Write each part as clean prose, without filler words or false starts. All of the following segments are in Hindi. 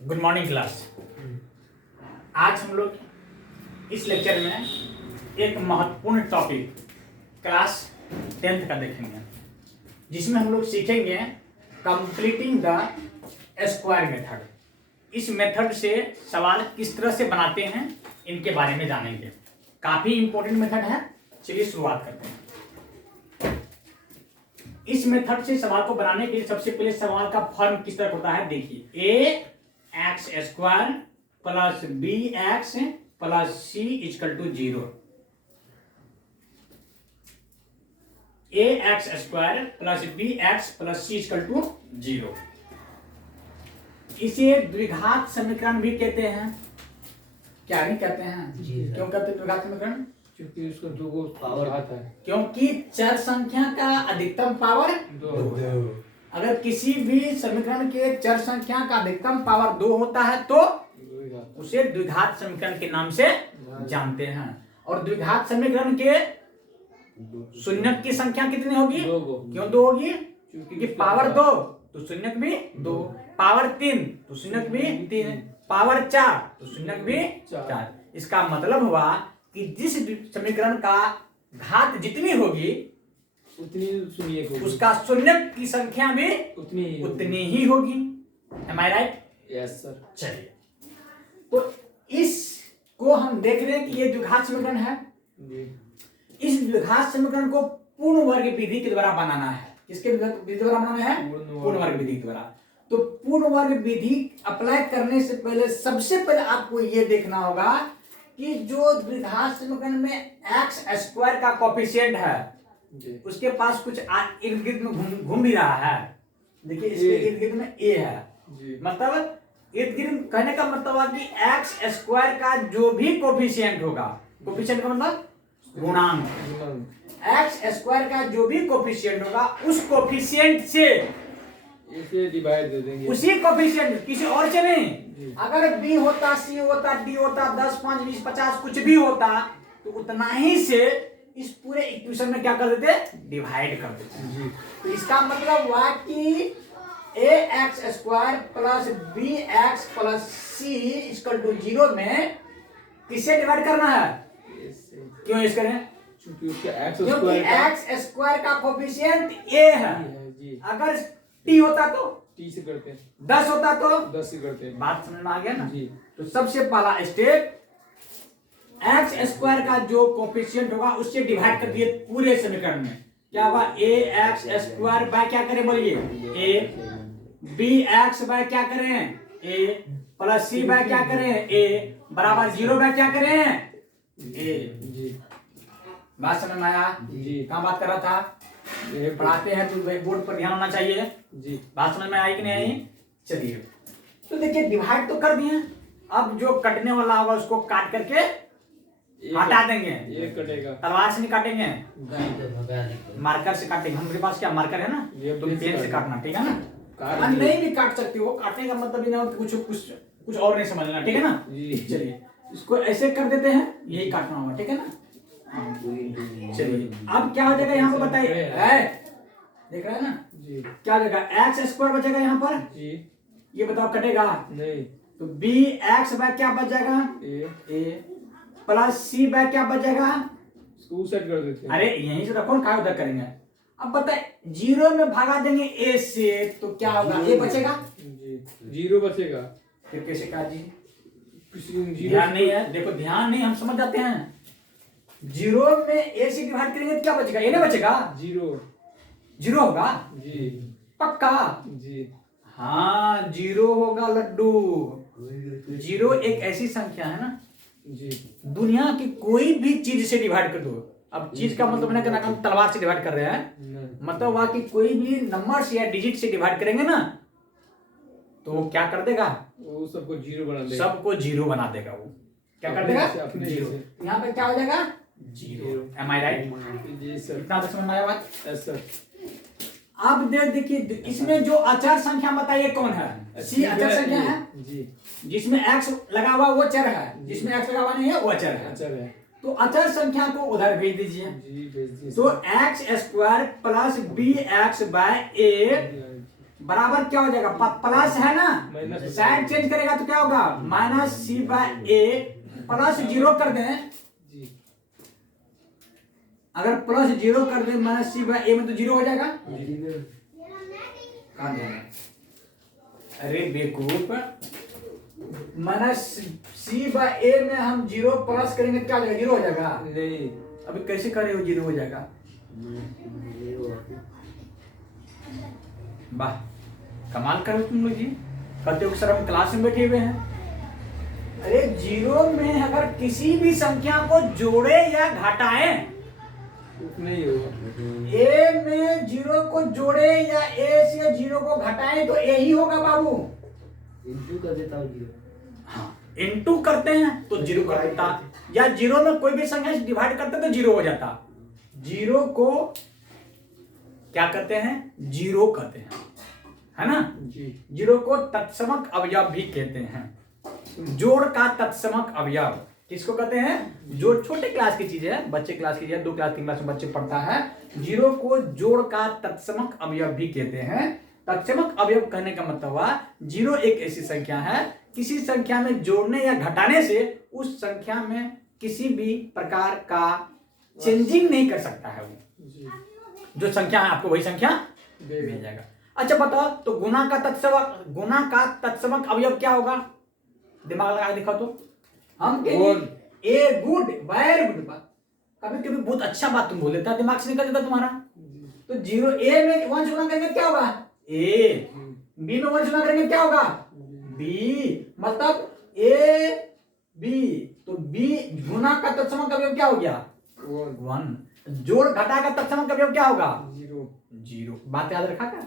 Good morning class. आज हम लोग इस लेक्चर में एक महत्वपूर्ण टॉपिक क्लास 10th का देखेंगे, जिसमें हम लोग सीखेंगे कंप्लीटिंग द स्क्वायर मेथड। इस मेथड से सवाल किस तरह से बनाते हैं इनके बारे में जानेंगे। काफी इंपॉर्टेंट मेथड है। चलिए शुरुआत करते हैं। इस मेथड से सवाल को बनाने के लिए सबसे पहले सवाल का फॉर्म किस तरह होता है देखिए। A x square plus b x plus c equal to 0। A x square plus b x plus c equal to 0। इसे द्विघात समीकरण भी कहते हैं। क्या नहीं कहते हैं? क्यों कहते हैं द्विघात समीकरण? क्योंकि उसका दो पावर आता है। क्योंकि चर संख्या का अधिकतम पावर 2। अगर किसी भी समीकरण के चर संख्या का अधिकतम पावर 2 होता है तो उसे द्विघात समीकरण के नाम से जानते हैं। और द्विघात समीकरण के शून्यक की संख्या कितनी होगी? क्यों 2 होगी? क्योंकि पावर 2 तो शून्यक भी 2, पावर 3 तो शून्यक भी 3, पावर 4 तो शून्यक भी 4। इसका मतलब हुआ कि जिस समीकरण का घात जितनी होगी उतनी शून्यक होगी, उसका शून्यक की संख्या भी उतनी ही होगी। Am I right? Yes sir. चलिए, तो इसको हम देख रहे हैं कि ये द्विघात समीकरण है। इस द्विघात समीकरण को पूर्ण वर्ग विधि के द्वारा बनाना है। किसके विधि द्वारा बनाना है? पूर्ण वर्ग विधि के द्वारा। तो पूर्ण वर्ग विधि अप्लाई करने से पहले सबसे पहले आपको ये देखना होगा कि जो द्विघात समीकरण में एक्स स्क्वायर का कोफिशिएंट है उसके पास कुछ इर्द गिर्द में घूम भी रहा है। देखिए इसके इर्द गिर्द में ए है, मतलब इर्द गिर्द कहने का मतलब है कि एक्स स्क्वायर का जो भी कोफिशिएंट होगा, कोफिशिएंट का मतलब गुणांक, एक्स स्क्वायर का जो भी कोफिशिएंट होगा उस कोफिशिएंट से इसे डिवाइड दे देंगे। उसी कोफिशिएंट, किसी और से नहीं। अगर बी होता, सी होता, डी होता, 10, 5, 20, 50 कुछ भी होता तो उतना ही से इस पूरे इक्वेशन में क्या कर देते? डिवाइड कर देते। तो इसका मतलब हुआ कि a x square plus b x plus c equal to 0 में किससे डिवाइड करना है? क्यों इस करें? क्योंकि एक्स स्क्वायर का कोफिशिएंट ए है। अगर टी होता तो टी से करते हैं, 10 होता तो 10 से करते हैं। बात समझ में आ गया ना जी। तो सबसे पहला स्टेप, एक्स स्क्वायर का जो कोफिशिएंट होगा उससे डिवाइड कर दिए पूरे समीकरण में। क्या होगा? ए एक्स स्क्वायर बाय क्या करें बोलिए? ए। बी एक्स बाय क्या करें? ए। प्लस सी बाय क्या करें? ए। बराबर 0 बाय क्या करें? ए। जी। बात समझ में आया? जी। कहाँ बात कर रहा था? पढ़ाते हैं तो बोर्ड पर ध्यान होना चाहिए। जी। बात समझ में आई कि नहीं आई? चलिए, तो देखिए डिवाइड तो कर दिए। अब जो कटने वाला होगा उसको काट करके हटा देंगे। ये कटेगा, तलवार से नहीं काटेंगे, मार्कर से काटेंगे। हमारे पास क्या मार्कर है ना, तुम पेन से काटना, ठीक है ना? नहीं भी काट सकते हो। काटने का मतलब ये ना कुछ और नहीं समझना, ठीक है ना? चलिए इसको ऐसे कर देते हैं, यही काटना होगा, ठीक है ना? चलिए अब क्या हो जाएगा यहाँ पर बताइए? देख रहे हैं ना? जी। क्या हो जाएगा? एक्स स्क्वायर बचेगा यहाँ पर। जी। ये बताओ कटेगा नहीं तो बी एक्स बाय क्या बच जाएगा? ए प्लस सी बाय क्या बच जाएगा? इसको सेट कर देते हैं। अरे यहीं से रखो, क्या उधर करेंगे? अब बताए 0 में भागा देंगे ए से तो क्या होगा? ए बचेगा। जी। 0 बचेगा। फिर कैसे कहा जी? जीरो ध्यान नहीं है, देखो ध्यान नहीं, हम समझ जाते हैं। 0 में ए से डिवाइड करेंगे तो क्या बचेगा? ए नहीं बचेगा, 0 होगा। जी। पक्का? जी। हाँ 0 होगा लड्डू। 0 एक ऐसी संख्या है ना, जी। दुनिया की कोई भी चीज से डिवाइड कर दो। अब चीज का मतलब है कि हम तलवार से डिवाइड कर रहे हैं, मतलब वह कि कोई भी नंबर से या डिजिट से डिवाइड करेंगे ना तो वो क्या कर देगा? वो सबको 0 बना देगा। सबको 0 बना देगा। वो क्या कर देगा? 0। यहाँ पे क्या हो जाएगा? 0। Am I right? जी सर। इतना तो समझ में आया बात? Yes sir. अब देखिए इसमें जो अचर संख्या बताइए कौन है? सी अचर संख्या है जी। जिसमें एक्स लगा हुआ वो चर है, जिसमें एक्स लगा हुआ नहीं है वो अचर है। अचर है। तो अचर संख्या को उधर भेज दीजिए। जी भेज दीजिए। तो x square plus b x by a बराबर क्या हो जाएगा, प्लस है ना, माइनस साइड चेंज करेगा तो क्या होगा, minus C bye a plus 0 कर दें, जी अगर प्लस 0 कर दें माइनस सी बाय ए में तो 0 हो जाएगा। कहाँ जाएगा, अरे बेवकूफ, माइनस सी बाय ए में हम 0 प्लस करेंगे क्या हो जाएगा, 0 हो जाएगा। नहीं, अभी कैसे करे हो 0 हो जाएगा, वाह कमाल करो तुम लोग जी, कहते हो सर हम क्लास में बैठे हुए हैं। अरे 0 में अगर किसी भी संख्या को जोड़े या घटाएं, नहीं होगा। ए में 0 को जोड़े या ए से 0 को घटाएं तो ए ही होगा बाबू। इंटू कर देता हूँ 0। हाँ इंटू करते हैं तो 0 कर देता, या 0 में कोई भी संख्या से डिवाइड करते तो 0 हो जाता। 0 को क्या कहते हैं, 0 कहते हैं, है ना जी 0 को तत्समक अवयव भी कहते हैं। जोड़ का तत्समक अवयव किसको कहते हैं, जो छोटे क्लास की चीज है, बच्चे क्लास की चीज है, 2 क्लास 3 क्लास में बच्चे पढ़ता है, 0 को जोड़ का तत्समक अवयव भी कहते हैं। तत्समक अवयव कहने का मतलब हुआ 0 एक ऐसी संख्या है, किसी संख्या में जोड़ने या घटाने से उस संख्या में किसी भी प्रकार का चेंजिंग नहीं कर सकता है वो, जी जो संख्या है आपको वही संख्या मिल जाएगा। अच्छा बताओ तो गुना का तत्समक अवयव क्या होगा, दिमाग लगा के दिखाओ तो। हम कहेंगे ए गुड वेरी गुड बात, कभी कभी बहुत अच्छा बात तुम बोल लेता, दिमाग से निकल जाता तुम्हारा। तो 0 ए में 1 से गुना करेंगे क्या होगा, ए, बी में 1 से गुना करेंगे क्या होगा, बी, मतलब ए बी, तो बी गुना का तत्समक अवयव क्या हो गया, 1। जोड़ घटा का तत्समक अवयव क्या होगा, 0। बात याद रखा क्या,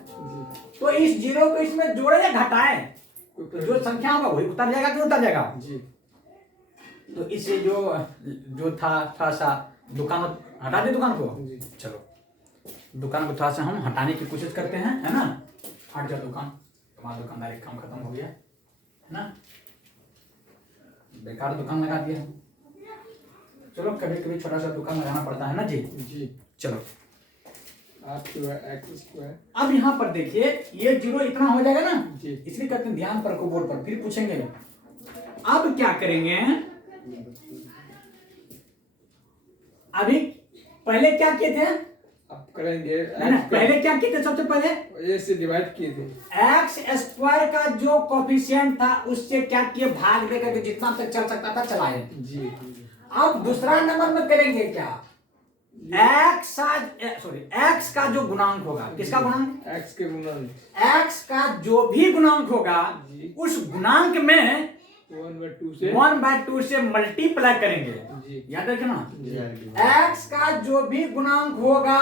तो इस 0 को इसमें जोड़े या घटाए तो जो संख्या होगा वही उतर जाएगा, क्यों उतर जाएगा जी। तो इससे जो था थोड़ा सा दुकान हटा दे, दुकान को जी। चलो दुकान को थोड़ा सा हम हटाने की कोशिश करते हैं, है ना, हट जाओ दुकान, तुम्हारा दुकानदारी काम खत्म हो गया है ना, बेकार दुकान लगा दिया। चलो कभी कभी छोटा सा दुकान लगाना पड़ता है ना जी। जी चलो आप अब यहाँ पर देखिए ये 0 इतना हो जाएगा ना जी। इसलिए कहते हैं ध्यान पर को बोर्ड पर, फिर पूछेंगे अब क्या करेंगे, अभी पहले क्या किए थे, आप करेंगे ना पहले क्या किए थे, सबसे पहले ए से डिवाइड किए थे, एक्स स्क्वायर का जो कोफिशिएंट था उससे क्या किए, भाग दे करके जितना तक चल सकता था चलाए। जी। अब दूसरा नंबर में करेंगे क्या, एक्स का जो गुणांक होगा, किसका गुणांक, एक्स के गुणन, एक्स का जो भी गुणांक होगा जी। उस गुणांक में 1/2 से मल्टीप्लाई करेंगे। जी। याद रखे ना, जी एक्स का जो भी गुणांक होगा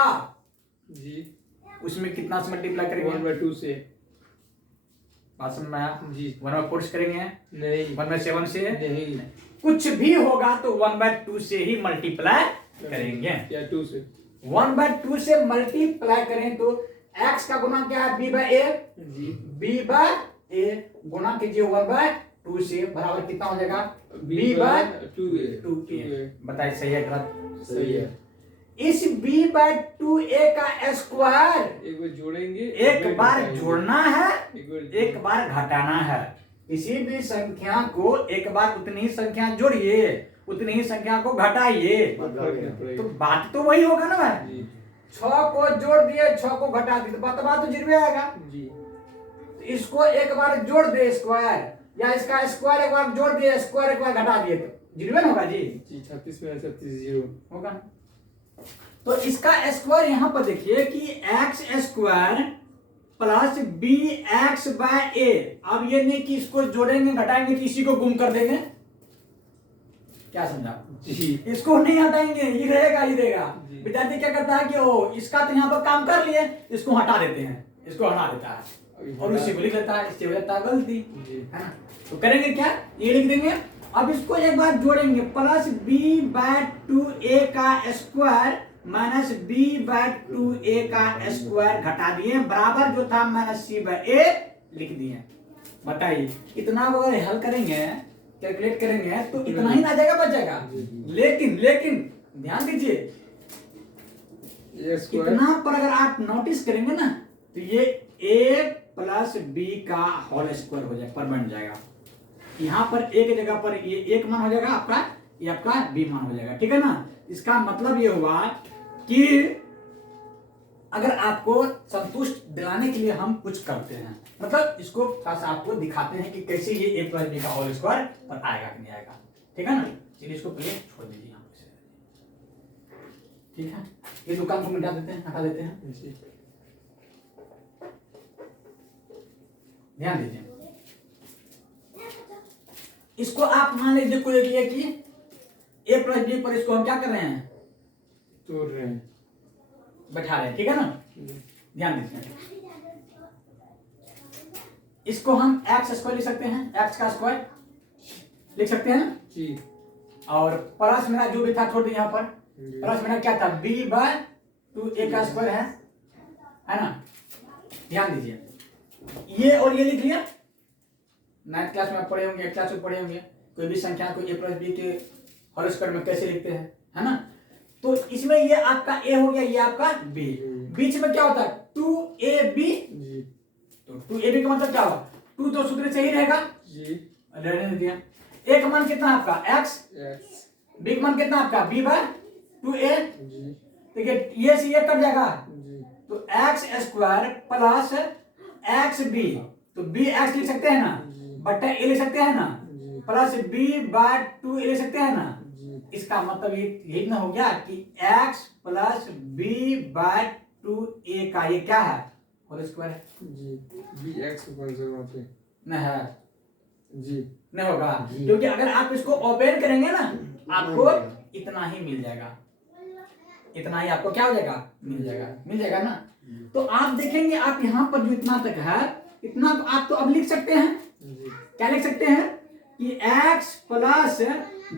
जी उसमें कितना से मल्टीप्लाई करेंगे, 1/2 से, बात समझ में आया जी। 1/4 से करेंगे, नहीं 1/7 से, नहीं, कुछ भी होगा तो 1/2 से ही मल्टीप्लाई करेंगे। या 2 से, 1/2 से मल्टीप्लाई करें तो x का गुना क्या है, b बाय a, जी। b बाय a गुना कीजिए 1/2 से, बराबर कितना हो जाएगा, b बाय 2a। बताइए सही है गलत, सही है। इस b/2a का स्क्वायर एक बार जोड़ेंगे, एक बार जोड़ना है, एक एक बार घटाना है। किसी भी संख्या को एक बार उतनी ही संख्या जोड़िए, उतनी ही संख्या को घटाइए, तो बात तो वही होगा ना भाई। 6 को जोड़ दिए, 6 को घटा दिए, तो बात तो 0 आएगा जी। तो इसको एक बार जोड़ दे स्क्वायर, या इसका स्क्वायर एक बार जोड़ दिए, स्क्वायर एक बार घटा दिए तो 0 होगा जी। 36 में 36 0 होगा। तो इसका स्क्वायर यहाँ पर देखिए कि x square plus b x by a. अब ये नहीं कि इसको जोड़ेंगे घटाएंगे तो इसी को गुम कर देंगे, क्या समझा जी। इसको नहीं हटाएंगे, ये रहेगा ही रहेगा। जी। विद्यार्थी क्या करता है कि ओ इसका तो यहाँ पर काम कर लिए, इसको हटा देते हैं, इसको हटा देता है और उसी को लिख लेता है, इससे हो जाता है गलती, है ना। तो करेंगे क्या, ये लिख देंगे। अब इसको एक बार जोड़ेंगे, प्लस b/2a का स्क्वायर माइनस b/2a का स्क्वायर घटा दिए, बराबर जो था माइनस c/a लिख दिए। बताइए इतना अगर हल करेंगे, कैलकुलेट करेंगे तो इतना ही ना जाएगा, बच जाएगा। लेकिन ध्यान दीजिए, इतना पर अगर आप नोटिस करेंगे ना तो ये a + प्लस बी का होल स्क्वायर हो जाएगा, पर बन जाएगा। यहाँ पर एक जगह पर ये एक मान हो जाएगा आपका, ये आपका बी मान हो जाएगा, ठीक है ना। इसका मतलब ये हुआ कि अगर आपको संतुष्ट दिलाने के लिए हम कुछ करते हैं, मतलब इसको थोड़ा सा आपको दिखाते हैं कि कैसे ये ए प्लस बी का होल स्क्वायर पर आएगा कि नहीं आएगा, ठीक है ना। चलिए इसको पहले छोड़ दीजिए यहाँ पे, ठीक है। ये दुकान को मिटा देते हैं, हटा देते हैं, जी। ध्यान दीजिए। इसको आप मान लीजिए कोई ये कि ए प्लस बी पर इसको हम क्या कर रहे हैं, तोड़ रहे हैं, बैठा रहे हैं, ठीक है ना। ध्यान दीजिए, इसको हम एक्स स्क्वायर लिख सकते हैं, एक्स का स्क्वायर लिख सकते हैं ना जी। और प्लस मेरा जो भी था छोड़ दिया यहाँ पर, प्लस मेरा क्या था बी बाय 2a का स्क्वायर है ना। ध्यान दीजिए, ये और ये लिख लिया, 9th क्लास में आप पढ़े होंगे, 8th क्लास में पढ़े होंगे, कोई भी संख्या को ए प्लस बी के होल स्क्वायर में कैसे लिखते हैं, है ना। तो इसमें ये आपका ए हो गया, ये आपका बी, बीच में क्या होता है 2ab, तो 2ab का मतलब क्या होगा, 2 तो सूत्र से ही रहेगा जी। रहने दिया। ए का मान कितना आपका x, बी का मान कितना आपका b बाय 2a, ठीक है। ये से ये कट जाएगा, तो x square plus x b, तो बी एक्स लिख सकते हैं ना, बट्टा ए लिख सकते हैं ना, प्लस बी बाय 2a लिख सकते हैं ना। इसका मतलब यही ना हो गया कि x plus b by 2a का ये क्या है, होल स्क्वायर है जी। बी एक्स कौन सा वहाँ पे ना है जी, नहीं होगा, क्योंकि अगर आप इसको ओपन करेंगे ना आपको इतना ही मिल जाएगा, इतना ही आपको क्या हो जाएगा, मिल जाएगा ना। तो आप देखेंगे आप यहाँ पर जो इतना तक है, इतना तो आप तो अब लिख सकते हैं, क्या लिख सकते हैं कि x plus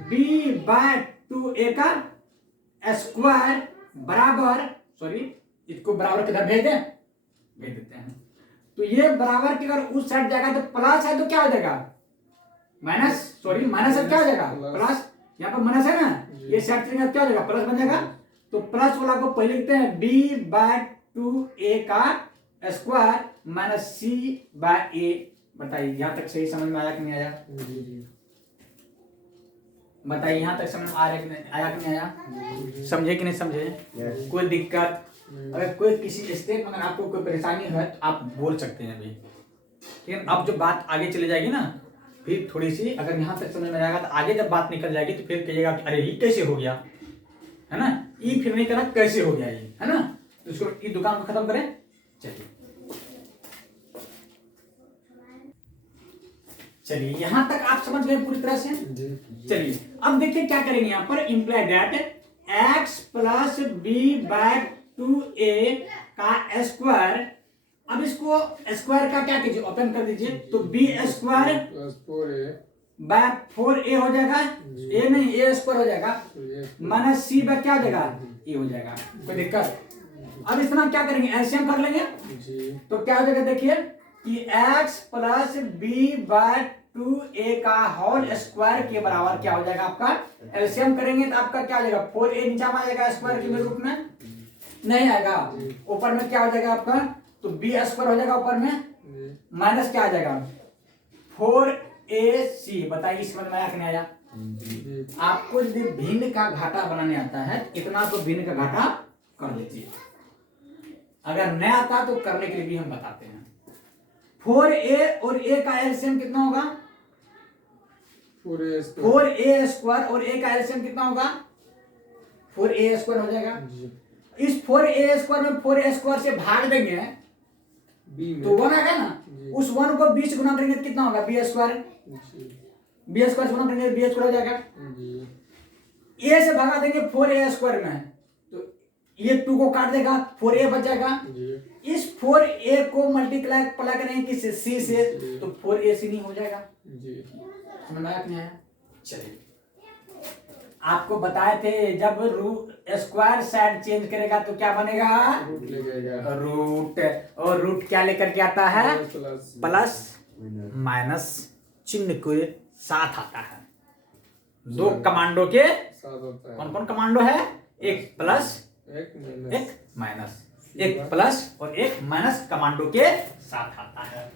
b by 2a का स्क्वायर बराबर, सॉरी इसको बराबर किधर भेज देते हैं, तो ये बराबर के अगर उस साइड जाएगा तो प्लस है तो क्या हो जाएगा माइनस, सॉरी माइनस है क्या हो जाएगा प्लस, यहाँ पर माइनस है ना, ये साइड से क्या हो जाएगा प्लस बन जाएगा। तो प्लस वाला को पहले लिखते हैं b बाय 2a का square minus c by a। बताइए यहाँ तक सही समझ में आया कि नहीं आया, बताइए यहाँ तक समझ में आया कि नहीं आया, समझे कि नहीं समझे, कोई दिक्कत, अगर कोई किसी स्टेप में अगर आपको कोई परेशानी है तो आप बोल सकते हैं अभी, लेकिन अब जो बात आगे चली जाएगी ना, फिर थोड़ी सी अगर यहाँ तक समझ में आएगा तो आगे जब बात निकल जाएगी तो फिर कहिएगा कि अरे ये कैसे हो गया, है ना, ये फिर नहीं करना कैसे हो गया ये, है ना। तो इसको ये दुकान को खत्म करें, चलिए यहाँ तक आप समझ गए पूरी तरह से। चलिए अब देखिए क्या करेंगे यहाँ पर, imply that x plus b by 2a का स्क्वायर, अब इसको स्क्वायर का क्या कीजिए ओपन कर दीजिए, तो b square plus 4a bye 4a हो जाएगा, a नहीं a स्क्वायर हो जाएगा, माइनस c बाय क्या हो जाएगा e हो जाएगा, कोई दिक्कत। अब इतना क्या करेंगे एलसीएम कर लेंगे जी। तो क्या हो जाएगा देखिए कि x plus b by 2a का होल स्क्वायर के बराबर क्या हो जाएगा आपका, एलसीएम करेंगे तो आपका क्या हो जाएगा 4a नीचे में आ जाएगा स्क्वायर के रूप में नहीं आएगा, ऊपर में क्या हो जाएगा आपका, तो b स्क्वायर हो जाएगा ऊपर में माइनस क्या आ जाएगा 4ac। बताइए समझ में आया कि नहीं आया। आपको यदि भिन्न का घाटा बनाने आता है इतना तो भिन्न का घाटा कर दीजिए, अगर नहीं आता तो करने के लिए भी हम बताते हैं। 4a और a का एलसीएम कितना होगा, 4a स्क्वायर और a का एलसीएम कितना होगा 4a स्क्वायर हो जाएगा। इस 4a स्क्वायर में 4a स्क्वायर से भाग देंगे तो 1 आएगा ना, उस 1 को 20 गुना करेंगे तो कितना होगा b स्क्वायर, b स्क्वायर से गुना करेंगे b स्क्वायर हो जाएगा। a से भगा देंगे 4a स्क्वायर में तो ये 2 को काट देगा 4a बच जाएगा। इस 4a को मल्टीप्लाई करेंगे किससे c से, तो 4ac नहीं हो जाएगा। समझ में आया कि नहीं आया। चलिए आपको बताए थे जब स्क्वायर साइड चेंज करेगा तो क्या बनेगा रूट ले जाएगा, रूट, और रूट क्या लेकर के आता है प्लस माइनस चिन्ह के साथ आता है। दो कमांडो के साथ होता है, कौन कौन कमांडो है, एक प्लस एक एक माइनस, एक प्लस और एक माइनस कमांडो के साथ आता है।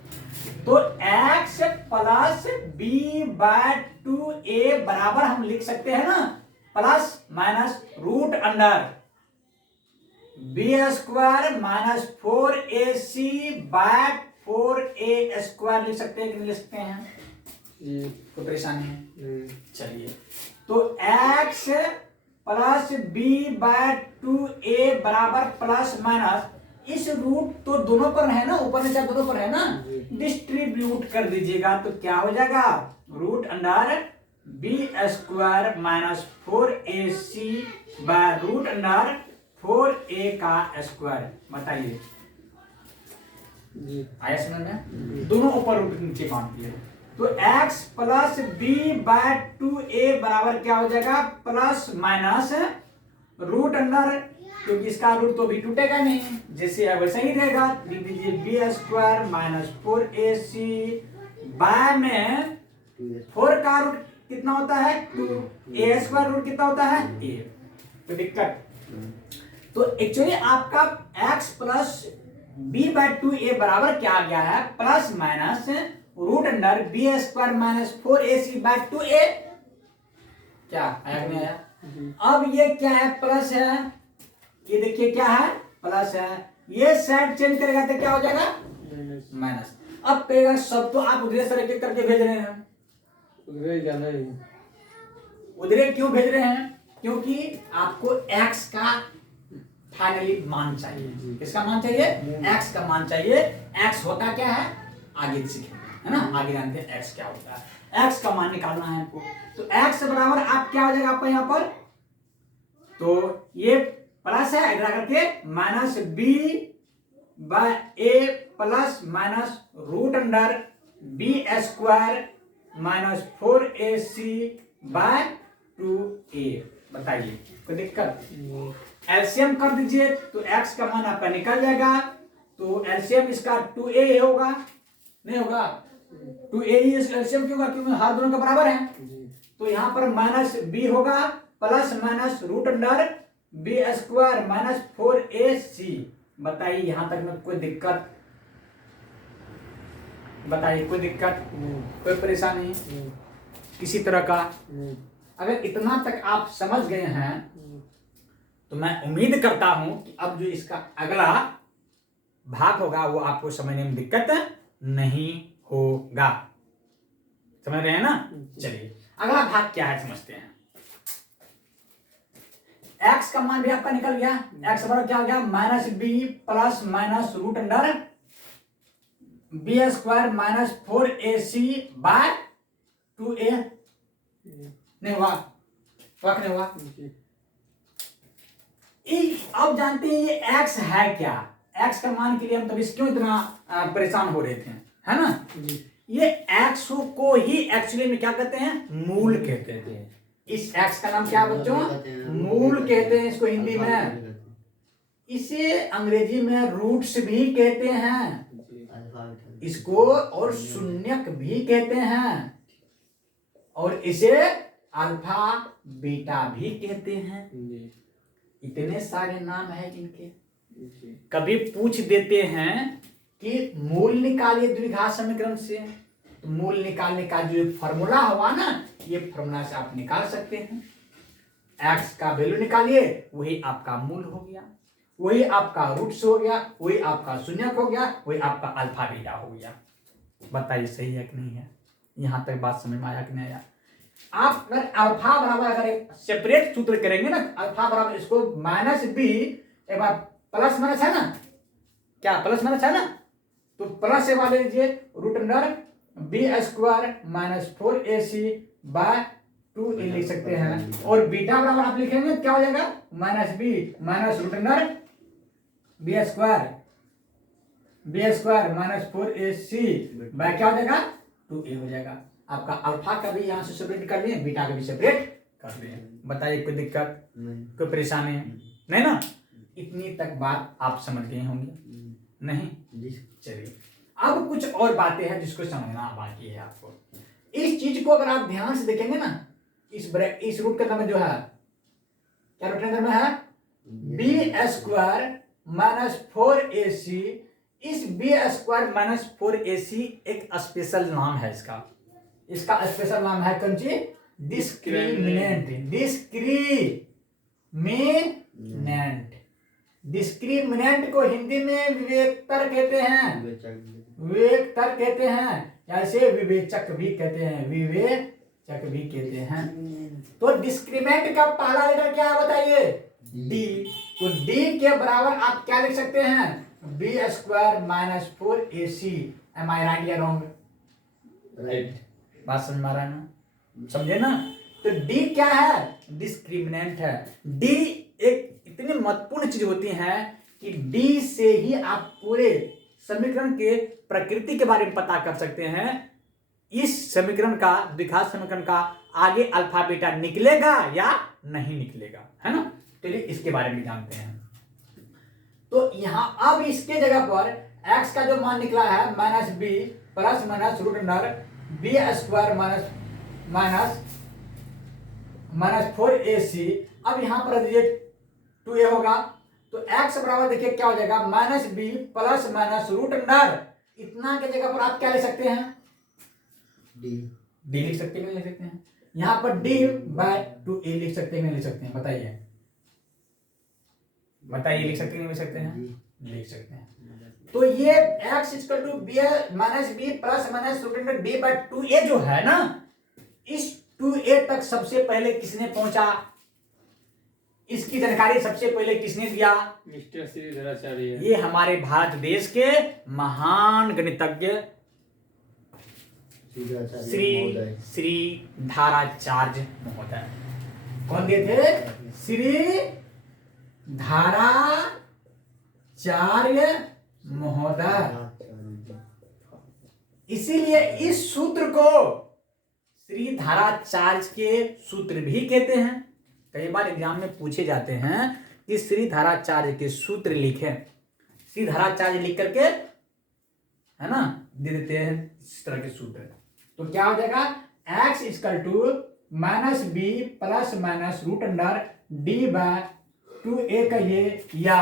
तो x plus b by 2a बराबर हम लिख सकते हैं ना, plus minus root under b square minus 4ac by 4a square लिख सकते हैं कि नहीं लिख सकते हैं? जी कोई परेशानी है? चलिए, तो x plus b by 2a बराबर प्लस माइनस इस रूट तो दोनों पर है ना, ऊपर नीचे दोनों पर है ना, डिस्ट्रीब्यूट कर दीजिएगा तो क्या हो जाएगा, root under b square minus 4ac by root under 4a का स्क्वायर। बताइए जी आया समझ में? दोनों ऊपर रूट नीचे मान दिए, तो x plus b by 2a बराबर क्या हो जाएगा, प्लस माइनस रूट अंडर, क्योंकि इसका रूट तो भी टूटेगा नहीं, जैसे है वैसा ही रहेगा, लिख दीजिए B square minus 4ac bye में 4 का रूट कितना होता है 2, a स्क्वायर रूट कितना होता है a, तो दिक्कत। तो एक्चुअली आपका x plus b by 2a बराबर क्या आ गया है, plus minus root under b square minus 4ac by 2a। क्या आया नहीं आया? अब ये क्या है, प्लस है, ये देखिए क्या है, प्लस है, ये साइड चेंज करेगा तो क्या हो जाएगा, माइनस। अब कहेगा सब तो आप उधरे से एक करके भेज रहे हैं, उधर जाना ही उधरे क्यों भेज रहे हैं, क्योंकि आपको x का फाइनली मान चाहिए। किसका मान चाहिए, x का मान चाहिए। x होता क्या है आगे सीखेंगे, है ना, आगे जानते हैं x क्या होता है, x का मान निकालना है आपको। तो x बराबर आप क्या हो जाएगा आपका यहाँ पर, तो ये प्लस है इधर करके minus b by a plus minus root under b square minus 4ac by 2a। बताइए कोई दिक्कत? एलसीएम कर दीजिए तो x का मान आपका निकल जाएगा, तो एलसीएम इसका 2a होगा, नहीं होगा 2a ही एलसीएम क्यों होगा, क्योंकि हर दोनों का बराबर है। तो यहाँ पर माइनस b होगा plus minus root under b square minus 4ac। बताइए यहां तक में कोई दिक्कत? बताइए कोई दिक्कत, कोई परेशानी किसी तरह का? अगर इतना तक आप समझ गए हैं तो मैं उम्मीद करता हूं कि अब जो इसका अगला भाग होगा वो आपको समझने में दिक्कत नहीं होगा। समझ रहे हैं ना? चलिए अगला भाग क्या है समझते हैं। x का मान भी आपका निकल गया, x बराबर क्या हो गया, minus b plus minus root under b square minus 4ac by 2a। नहीं हुआ, फर्क नहीं हुआ। अब जानते हैं ये x है क्या, x का मान के लिए हम तभी क्यों इतना परेशान हो रहे थे, है ना? ये x को ही एक्चुअली में क्या कहते हैं, मूल कहते हैं। इस x का नाम क्या बच्चों, मूल कहते हैं इसको हिंदी में। इसे अंग्रेजी में रूट्स भी कहते हैं इसको, और शून्यक भी कहते हैं, और इसे अल्फा बीटा भी कहते हैं। इतने सारे नाम है इनके। कभी पूछ देते हैं कि मूल निकालिए द्विघात समीकरण से, तो मूल निकालने का जो फॉर्मूला हुआ ना, ये फॉर्मूला से आप निकाल सकते हैं। x का वैल्यू निकालिए, वही आपका मूल हो गया, वही आपका रूट्स हो गया, वही आपका शून्यक हो गया, वही आपका अल्फा बीटा हो गया। बताइए सही है कि नहीं है? यहां तक बात समझ में आया कि नहीं आया? आप अगर अल्फा बराबर अगर एक सेपरेट सूत्र करेंगे ना, अल्फा बराबर इसको माइनस बी, एक बार प्लस माइनस है ना, क्या प्लस माइनस है ना, तो प्लस से वाले लीजिए root under b square minus 4ac by 2a लिख सकते हैं, और बीटा बराबर आप लिखेंगे क्या हो जाएगा, minus b minus root under b square minus 4ac by क्या हो जाएगा 2a हो जाएगा। आपका अल्फा का भी यहां से सेपरेट कर लिए, बीटा का भी सेपरेट कर लिए। बताइए कोई दिक्कत, कोई परेशानी नहीं ना? इतनी तक बात आप समझ गए होंगे नहीं? चलिए अब कुछ और बातें हैं जिसको समझना बाकी है आपको। इस चीज को अगर आप ध्यान से देखेंगे ना, इस रूट के अंदर में जो है क्या रूट के अंदर में है, बी स्क्वायर -4ac, इस b² -4ac एक स्पेशल नाम है इसका स्पेशल नाम है कौन सी? डिस्क्रिमिनेंट। डिस्क्रिमिनेंट को हिंदी में विवेकतर कहते हैं, विवेकतर कहते हैं, ऐसे विवेचक भी कहते हैं, तो डिस्क्रिमिनेंट का पहला लेटर क्या है बताइए? डी। तो डी के बराबर आप क्या लिख सकते हैं? b² -4ac। एम आई राइट या रॉन्ग? राइट। बात समझ में आ रहा है ना? समझे ना? तो डी क्या है? डिस्क्रिमिनेंट है। डी एक इतनी महत्वपूर्ण चीज होती है कि डी से ही आप पूरे समीकरण के प्रकृति के बारे में पता कर सकते हैं। इस समीकरण का, द्विघात समीकरण का आगे अल्फा बीटा निकलेगा या नहीं निकलेगा, है ना? चलिए इसके बारे में जानते हैं। तो यहां अब इसके जगह पर x का जो मान निकला है -b plus minus root under b² minus 4ac। अब यहां पर दीजिए 2a होगा, तो x बराबर देखिए क्या हो जाएगा? -b plus minus root under, इतना के जगह पर आप क्या ले सकते हैं? डी लिख सकते हैं, नहीं लिख सकते हैं? यहां पर d/2a लिख सकते हैं, नहीं लिख सकते हैं? बताइए लिख सकते हैं, नहीं लिख सकते हैं? लिख सकते हैं। तो ये x = b plus minus root under d/2a जो है ना, इस 2a तक सबसे पहले किसने पहुंचा? इसकी जानकारी सबसे पहले किसने दिया? मिस्टर श्रीधराचार्य। ये हमारे भारत देश के महान गणितज्ञ श्रीधराचार्य महोदय। कौन दिए थे? श्रीधराचार्य महोदय। इसीलिए इस सूत्र को श्रीधराचार्य के सूत्र भी कहते हैं। कई बार एग्जाम में पूछे जाते हैं कि श्रीधराचार्य के सूत्र लिखें, श्रीधराचार्य लिख करके, है ना, दे देते हैं इस तरह के सूत्र। तो क्या हो जाएगा? x = -b plus minus root under d/2a कहिए, या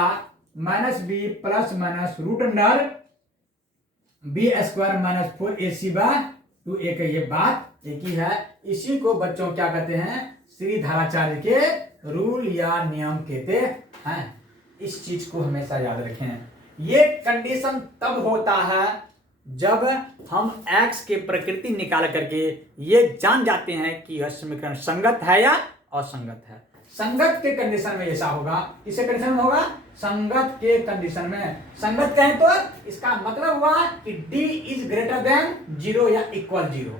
-b plus minus root under b² -4ac/2a कहिए। बात एक ही है। इसी को बच्चों क्या कहते हैं? श्रीधराचार्य के रूल या नियम कहते हैं। इस चीज को हमेशा याद रखें। ये कंडीशन तब होता है जब हम x के प्रकृति निकाल करके ये जान जाते हैं कि यह समीकरण संगत है या असंगत है। संगत के कंडीशन में ऐसा होगा। किसके कंडीशन में होगा? संगत के कंडीशन में। संगत कहें तो इसका मतलब हुआ कि d इज ग्रेटर देन 0 या इक्वल 0।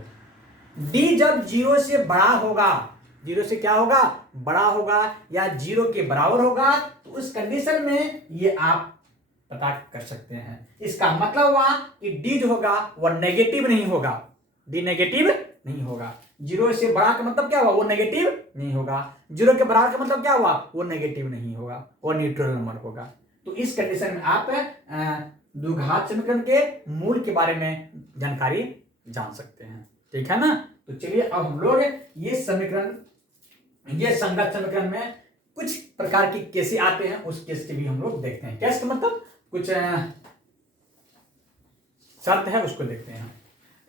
d जब 0 से बड़ा होगा, 0 से क्या होगा? बड़ा होगा या 0 के बराबर होगा, तो उस कंडीशन में ये आप पता कर सकते हैं। इसका मतलब हुआ कि d जो होगा वह नेगेटिव नहीं होगा, d नेगेटिव नहीं होगा। 0 से बड़ा का मतलब क्या हुआ? वो नेगेटिव नहीं होगा। 0 के बराबर का मतलब क्या हुआ? वो नेगेटिव नहीं होगा, वो न्यूट्रल नंबर होगा। तो इस कंडीशन में आप द्विघात समीकरण के मूल के बारे में जानकारी जान सकते हैं। ठीक है ना? तो चलिए अब हम लोग ये समीकरण, ये संगत समीकरण में कुछ प्रकार की केसेस आते हैं, उस केस के भी हम लोग देखते हैं। केस का मतलब कुछ शर्त है, उसको देखते हैं।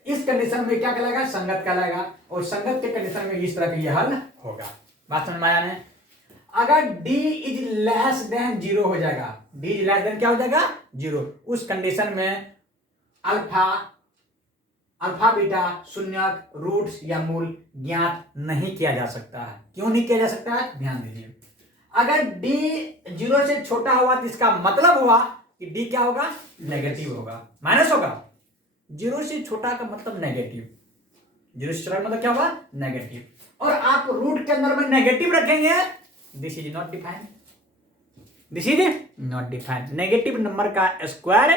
इस कंडीशन में क्या कहलाएगा? संगत कहलाएगा। और संगत के कंडीशन में इस तरह का यह हल होगा। बात समझ में आया नहीं? अगर d इज लेस देन 0 हो जाएगा, d इज लेस देन क्या हो जाएगा? 0। उस कंडीशन में अल्फा बीटा शून्यक, रूट्स या मूल ज्ञात नहीं किया जा सकता है। क्यों नहीं किया जा सकता है? ध्यान दीजिए। अगर d 0 से छोटा हुआ तो इसका मतलब हुआ कि d क्या होगा? नेगेटिव होगा, माइनस होगा। 0 से छोटा का मतलब नेगेटिव, 0 से छोटा का मतलब क्या होगा? नेगेटिव। और आप रूट के अंदर में नेगेटिव रखेंगे, this is not defined, this is not defined. Negative number का स्क्वायर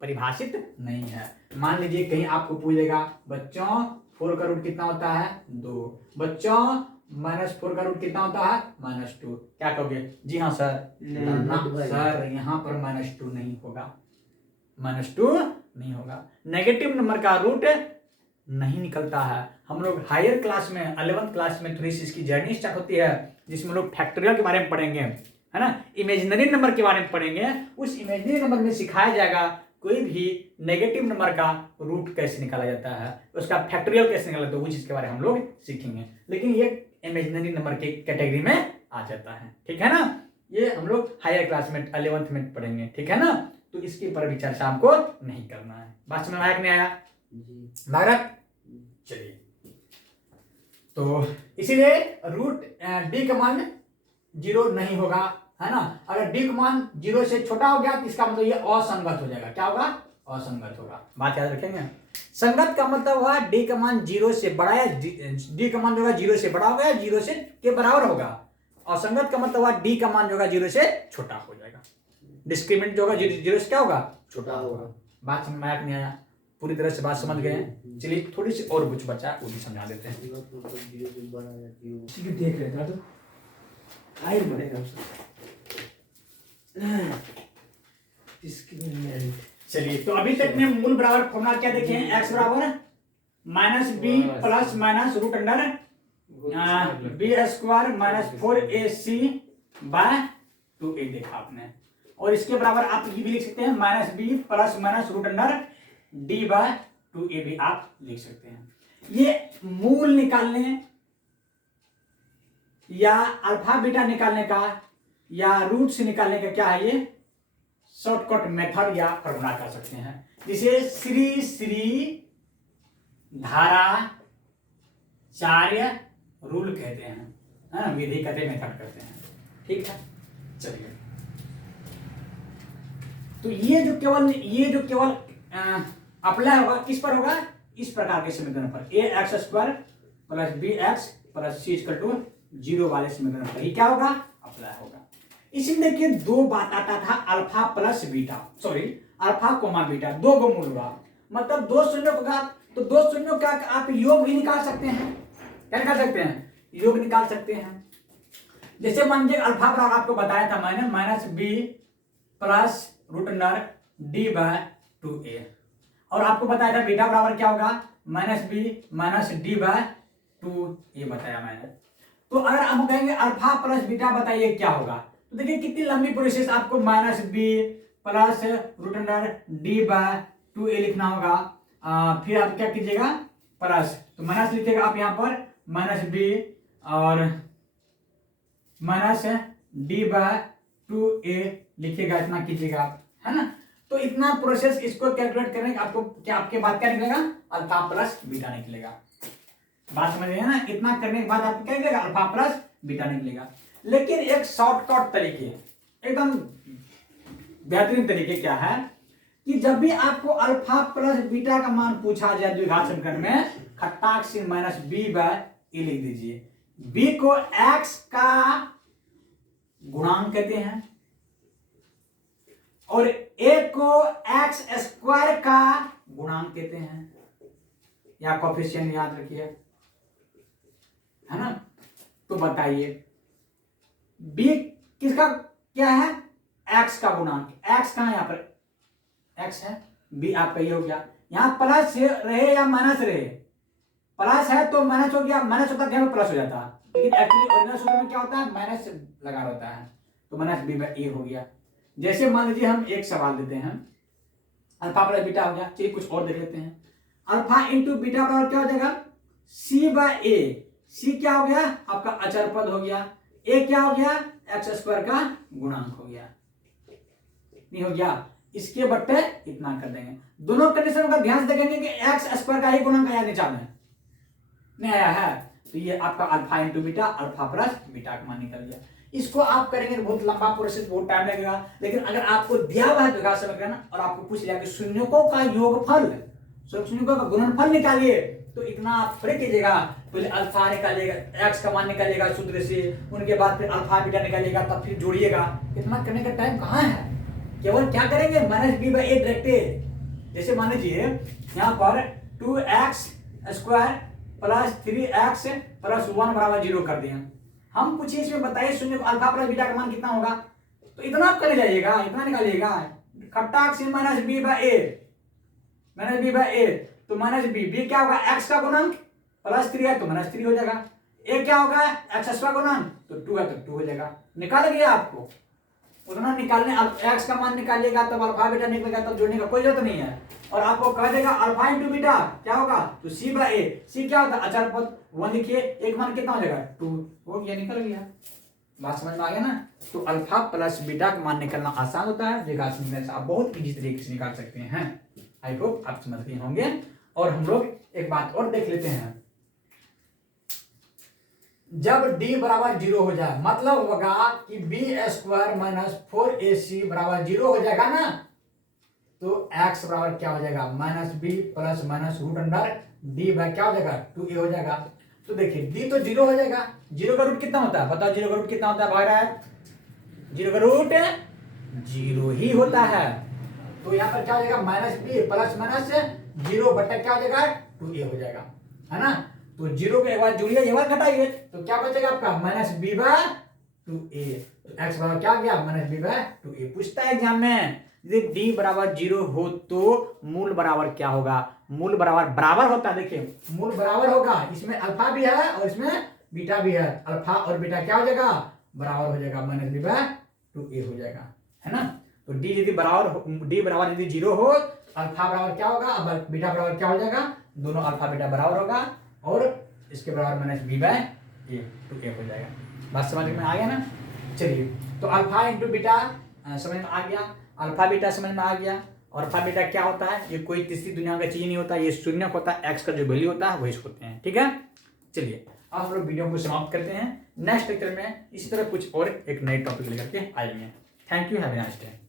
परिभाषित नहीं है। मान लीजिए कहीं आपको पूछेगा बच्चों 4 का रूट कितना होता है? 2। बच्चों -4 का रूट कितना होता है? -2। क्या कहोगे? जी हाँ सर। ना सर, यहाँ पर -2 नहीं होगा, -2 नहीं होगा। नेगेटिव नंबर का रूट नहीं निकलता है। हम लोग हायर क्लास में 11th क्लास में थोड़ी सी इसकी जर्नी स्टार्ट होती है, जिसमें लोग फैक्टोरियल के बारे में पढ़ेंगे, है ना। इमेजिनरी नंबर के बारे में पढ़ेंगे, उस इमेजिनरी नंबर में सिखाया जाएगा कोई भी नेगेटिव नंबर का रूट कैसे निकाला जाता है, उसका फैक्टोरियल कैसे निकाला जाता है, वो चीज के बारे में हम लोग सीखेंगे। लेकिन ये इमेजिनरी नंबर के कैटेगरी में आ जाता है, ठीक है ना। ये हम लोग हायर क्लास में 11th में पढ़ेंगे, ठीक है ना। तो इसके ऊपर भी चर्चा हमको नहीं करना है। बात समझ में आया कि नहीं आया भारत? चलिए, तो इसीलिए रूट डी का मान 0 नहीं होगा, है ना। अगर डी का मान 0 से छोटा हो गया तो इसका मतलब ये असंगत हो जाएगा। क्या होगा? असंगत होगा। बात याद रखेंगे। संगत का मतलब हुआ डी का मान 0 से बड़ा है, डी का मान जो होगा 0 से बड़ा होगा, 0 से के बराबर होगा। असंगत का मतलब हुआ डी का मान जो होगा 0 से छोटा हो जाएगा। डिस्क्रिमिनेंट जो होगा 0 से क्या होगा? छोटा होगा। बात समझ में आया कि नहीं आया? पूरी तरह से बात समझ गए? चलिए थोड़ी सी और कुछ बचा वो भी समझा देते हैं। देख रहे थे तो हाई बढ़ेगा चलिए, तो अभी तक में मूल बराबर फॉर्मूला क्या देखे हैं? x बराबर minus b plus minus root under b square minus 4ac by 2a देखा आपने। और इसके बराबर आप ये भी लिख सकते हैं minus b plus minus root under d by 2a भी आप लिख सकते हैं। ये मूल निकालने या अल्फा बीटा निकालने का या रूट से निकालने का क्या है? ये शॉर्टकट मेथड या फॉर्मूला कर सकते हैं, जिसे श्री श्री धाराचार्य रूल कहते हैं, विधि कहते हैं, मेथड कहते हैं, ठीक है। चलिए, तो ये जो केवल अप्लाई होगा किस पर होगा? इस प्रकार के समीकरण पर, a x square plus b x plus c equal to 0 वाले समीकरण पर ही क्या होगा? अप्लाई होगा। इसमें देखिए दो बात आता था, alpha plus beta, sorry alpha comma beta, दो को मूल हुआ, मतलब 2 शून्य होगा। तो 2 शून्यों का आप योग भी निकाल सकते हैं। क्या निकाल सकते हैं? योग निकाल सकते हैं। जैसे मान लीजिए अल्फा बराबर आपको बताया था मैंने minus b plus root under d by 2a, और आपको बताया था बीटा बराबर क्या होगा? Minus b minus d by 2a बताया मैंने। तो अगर हम कहेंगे अल्फा प्लस बीटा बताइए क्या होगा, तो देखिए कितनी लंबी प्रोसेस। आपको minus b plus root under d by 2a लिखना होगा। फिर आप क्या कीजिएगा? प्लस, तो माइनस लिखिएगा आप यहाँ पर माइनस बी और माइनस डी बाय 2a लिखिएगा, इतना कीजिएगा आप, है ना। तो इतना प्रोसेस इसको कैलकुलेट करने का आपको क्या आपके बाद क्या निकलेगा? अल्फा प्लस बीटा निकलेगा। बात समझ रहे हैं ना? इतना करने के बाद आपको क्या निकलेगा? अल्फा प्लस बीटा निकलेगा। लेकिन एक शॉर्टकट तरीके, एकदम बेहतरीन तरीके क्या है कि जब भी आपको अल्फा प्लस बीटा का मान पूछा जाए द्विघात समीकरण में, खट्टाक से माइनस बी बाय ए लिख दीजिए। बी को एक्स का गुणांक कहते हैं और ए को एक्स स्क्वायर का गुणांक कहते हैं, या कोफिशिएंट याद रखिए, है ना। तो बताइए बी किसका क्या है? एक्स का गुणांक। एक्स कहां? यहां पर एक्स है, बी आपका ये हो गया। यहां प्लस रहे या माइनस रहे, प्लस है तो माइनस हो गया, माइनस होता है प्लस हो जाता है, लेकिन एक्चुअली ओरिजिनल सूत्र में क्या होता है? माइनस लगा होता है, तो माइनस बी बाय ए हो गया। जैसे मान लीजिए हम एक सवाल देते हैं, अल्फा प्लस बीटा हो गया। चलिए कुछ और देख लेते हैं। अल्फा इंटू बीटा बराबर क्या हो जाएगा? सी बाय ए। सी क्या हो गया? आपका अचर पद हो गया। ए क्या हो गया? एक्स स्क्वायर का गुणांक हो गया, नहीं हो गया? इसके बट्टे इतना कर देंगे। दोनों कंडीशन का ध्यान से देखेंगे कि एक्स स्क्वायर का ही गुणांक आया नीचा में, नहीं आया है, तो ये आपका alpha into beta, alpha plus beta का मान निकल गया। इसको आप करेंगे तो बहुत लंबा प्रोसेस, बहुत टाइम लगेगा। लेकिन अगर आपको दिया हुआ है द्विघात समीकरण और आपको पूछ लिया कि शून्यकों का योगफल, शून्यकों का गुणनफल निकालिए, तो इतना आप थोड़े कीजिएगा। पहले अल्फा निकालिएगा, एक्स का मान निकालिएगा सूत्र से, उनके बाद फिर अल्फा बीटा निकालिएगा, तब फिर जोड़िएगा। इतना करने का टाइम कहाँ है? केवल क्या करेंगे? Minus b by a direct. जैसे मान लीजिए यहाँ पर 2x square plus 3x plus 1 बराबर 0 कर दिए। हम पूछिए इसमें बताइए शून्य अल्फा प्लस बीटा का मान कितना होगा? तो इतना आप कर जाइएगा, इतना निकालिएगा। खट्टाक से minus b by a, minus b by a, तो माइनस बी, बी क्या होगा? एक्स का गुणांक, प्लस 3 है तो माइनस 3 हो जाएगा। ए क्या होगा? एक्स का गुणांक, तो 2 है तो 2 हो जाएगा। निकाल गया आपको, उतना निकालने, एक्स का मान निकालिएगा तब अल्फा बीटा निकलेगा, तब जोड़ने का कोई जरूरत नहीं है। और आपको कह देगा अल्फा इंटू बीटा क्या होगा, तो सी बाय ए। सी क्या होता है, अचर पद 1 लिखिए, एक मान कितना हो जाएगा 2, हो गया, निकल गया। बात समझ में आ गया ना। तो अल्फा प्लस बीटा का मान निकालना आसान होता है, द्विघात समीकरण से आप बहुत इजी तरीके से निकाल सकते हैं। आई होप आप समझ गए होंगे। और हम लोग एक बात और देख लेते हैं, जब d बराबर 0 हो जाए, मतलब होगा कि बी स्क्वायर माइनस 4ac बराबर 0 हो जाएगा ना, तो x बराबर क्या हो जाएगा, minus b plus minus root under d by क्या हो जाएगा 2a हो जाएगा। तो देखिए d तो 0 हो जाएगा, 0 का रूट कितना होता है बताओ, 0 का रूट कितना होता है भाग रहा है, 0 का रूट 0 ही होता है। तो यहाँ पर क्या हो जाएगा, माइनस बी प्लस माइनस 0 बट्टा क्या हो जाएगा 2a हो जाएगा, है ना। तो 0 को एक बार जोड़िए, एक बार घटाइए, तो क्या बचेगा आपका माइनस बी बाय 2a। तो एक्स बराबर क्या गया, माइनस बी बाय 2a। पूछता है एग्जाम में, यदि d बराबर 0 हो तो मूल बराबर क्या होगा, मूल बराबर होता है। देखिए मूल बराबर होगा, इसमें अल्फा भी है और इसमें बीटा भी है, अल्फा और बीटा क्या हो जाएगा, बराबर हो जाएगा, माइनस बी बाय 2a हो जाएगा, है ना। तो d यदि बराबर यदि 0 हो, अल्फा बराबर क्या होगा, अब बीटा बराबर क्या हो जाएगा, दोनों अल्फा बीटा बराबर होगा और इसके बराबर minus b by A 2a हो जाएगा। बात समझ में आ गया ना। चलिए, तो अल्फा इंटू बीटा समझ में आ गया, अल्फा बीटा समझ में आ गया। और अल्फा बीटा क्या होता है, ये कोई तीसरी दुनिया का चीज नहीं होता, ये शून्य होता है, एक्स का जो वैल्यू होता है वही होते हैं, ठीक है। चलिए अब हम लोग वीडियो को समाप्त करते हैं, नेक्स्ट लेक्चर में इसी तरह कुछ और एक नए टॉपिक लेकर के आएंगे। Thank you, have a nice day.